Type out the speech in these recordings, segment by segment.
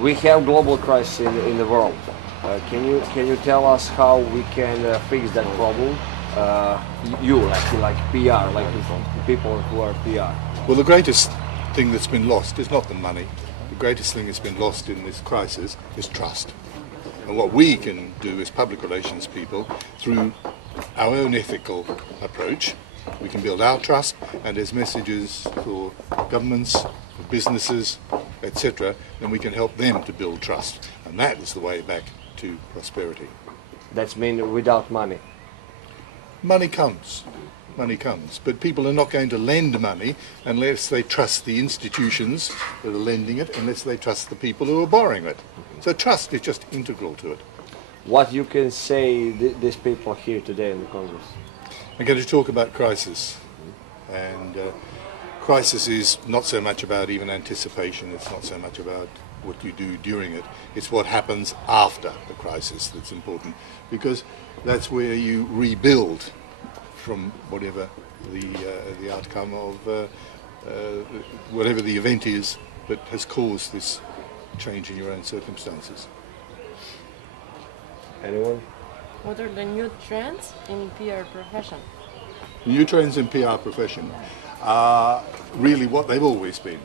We have global crisis in the world. Can you tell us how we can fix that problem? Like PR, like people who are PR. Well, the greatest thing that's been lost is not the money. The greatest thing that's been lost in this crisis is trust. And what we can do as public relations people, through our own ethical approach, we can build our trust, and as messages for governments, for businesses, etc., then we can help them to build trust. And that is the way back to prosperity. That's mean without money. Money comes, but people are not going to lend money unless they trust the institutions that are lending it, unless they trust the people who are borrowing it. So trust is just integral to it. What you can say these people here today in the Congress? I'm going to talk about crisis, and crisis is not so much about even anticipation, it's not so much about what you do during it, it's what happens after the crisis that's important, because that's where you rebuild from whatever the outcome of whatever the event is that has caused this change in your own circumstances. Anyone? What are the new trends in PR profession? New trends in PR profession are really what they've always been.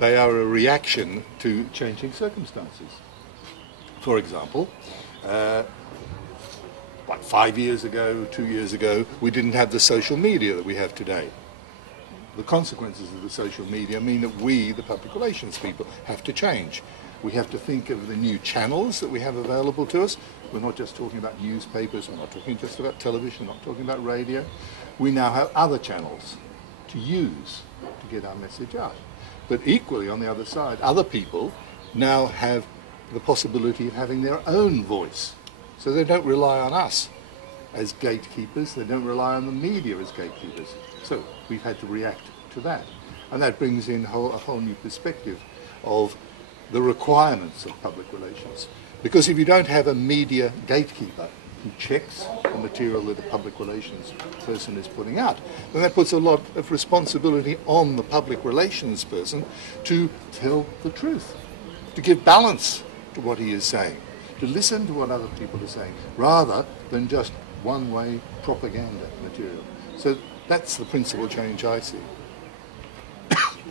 They are a reaction to changing circumstances. For example, 5 years ago, 2 years ago, we didn't have the social media that we have today. The consequences of the social media mean that we, the public relations people, have to change. We have to think of the new channels that we have available to us. We're not just talking about newspapers, we're not talking just about television, we're not talking about radio. We now have other channels to use to get our message out. But equally, on the other side, other people now have the possibility of having their own voice. So they don't rely on us as gatekeepers, they don't rely on the media as gatekeepers. So we've had to react to that. And that brings in a whole new perspective of the requirements of public relations. Because if you don't have a media gatekeeper who checks the material that a public relations person is putting out, then that puts a lot of responsibility on the public relations person to tell the truth, to give balance to what he is saying, to listen to what other people are saying, rather than just one-way propaganda material. So that's the principal change I see.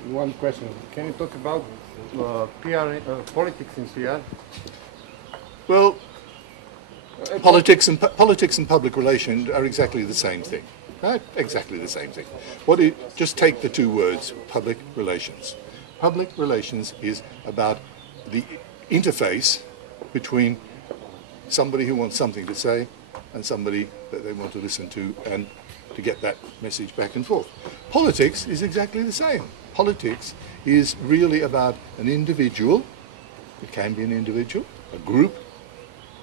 One question. Can you talk about politics in PR? Well, politics and public relations are exactly the same thing. Right? Exactly the same thing. Just take the two words, public relations. Public relations is about the interface between somebody who wants something to say and somebody that they want to listen to, and to get that message back and forth. Politics is exactly the same. Politics is really about an individual, it can be an individual, a group,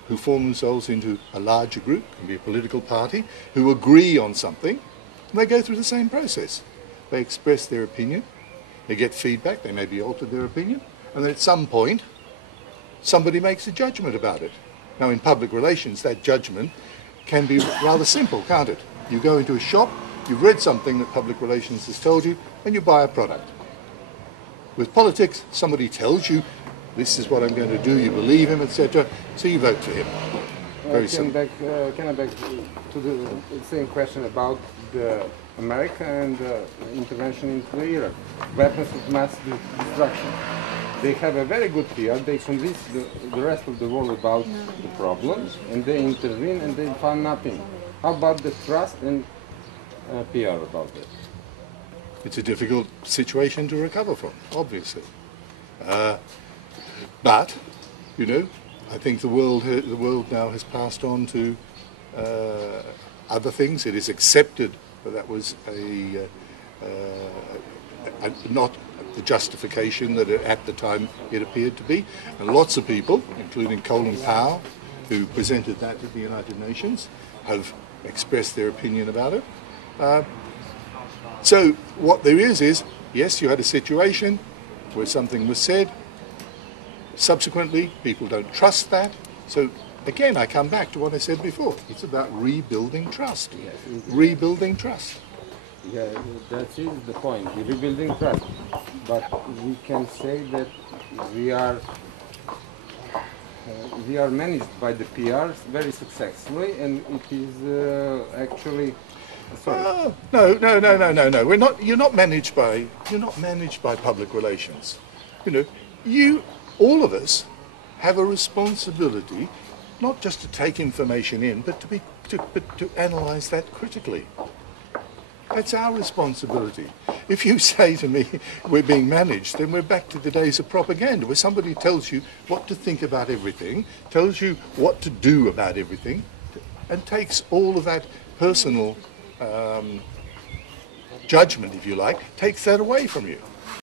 who form themselves into a larger group, can be a political party, who agree on something, and they go through the same process. They express their opinion, they get feedback, they maybe alter their opinion, and then at some point, somebody makes a judgment about it. Now in public relations, that judgment can be rather simple, can't it? You go into a shop, you've read something that public relations has told you, and you buy a product. With politics, somebody tells you, this is what I'm going to do, you believe him, etc., so you vote for him. Very simple. Can I back to the same question about the America and intervention into Iraq? Weapons of mass destruction. They have a very good PR, they convince the rest of the world about the problems, and they intervene and they find nothing. How about the trust and PR about it? It's a difficult situation to recover from, obviously. But, you know, I think the world now has passed on to other things. It is accepted that that was not the justification that at the time it appeared to be. And lots of people, including Colin Powell, who presented that at the United Nations, have expressed their opinion about it. So what there is, yes, you had a situation where something was said. Subsequently, people don't trust that. So again, I come back to what I said before. It's about rebuilding trust. Rebuilding trust. Yeah, that is the point. Rebuilding trust. But we can say that we are managed by the PRs very successfully, and it is actually. Sorry. No. We're not. You're not managed by. You're not managed by public relations. You know, all of us, have a responsibility, not just to take information in, but to analyse that critically. That's our responsibility. If you say to me we're being managed, then we're back to the days of propaganda, where somebody tells you what to think about everything, tells you what to do about everything, and takes all of that personal judgment, if you like, takes that away from you.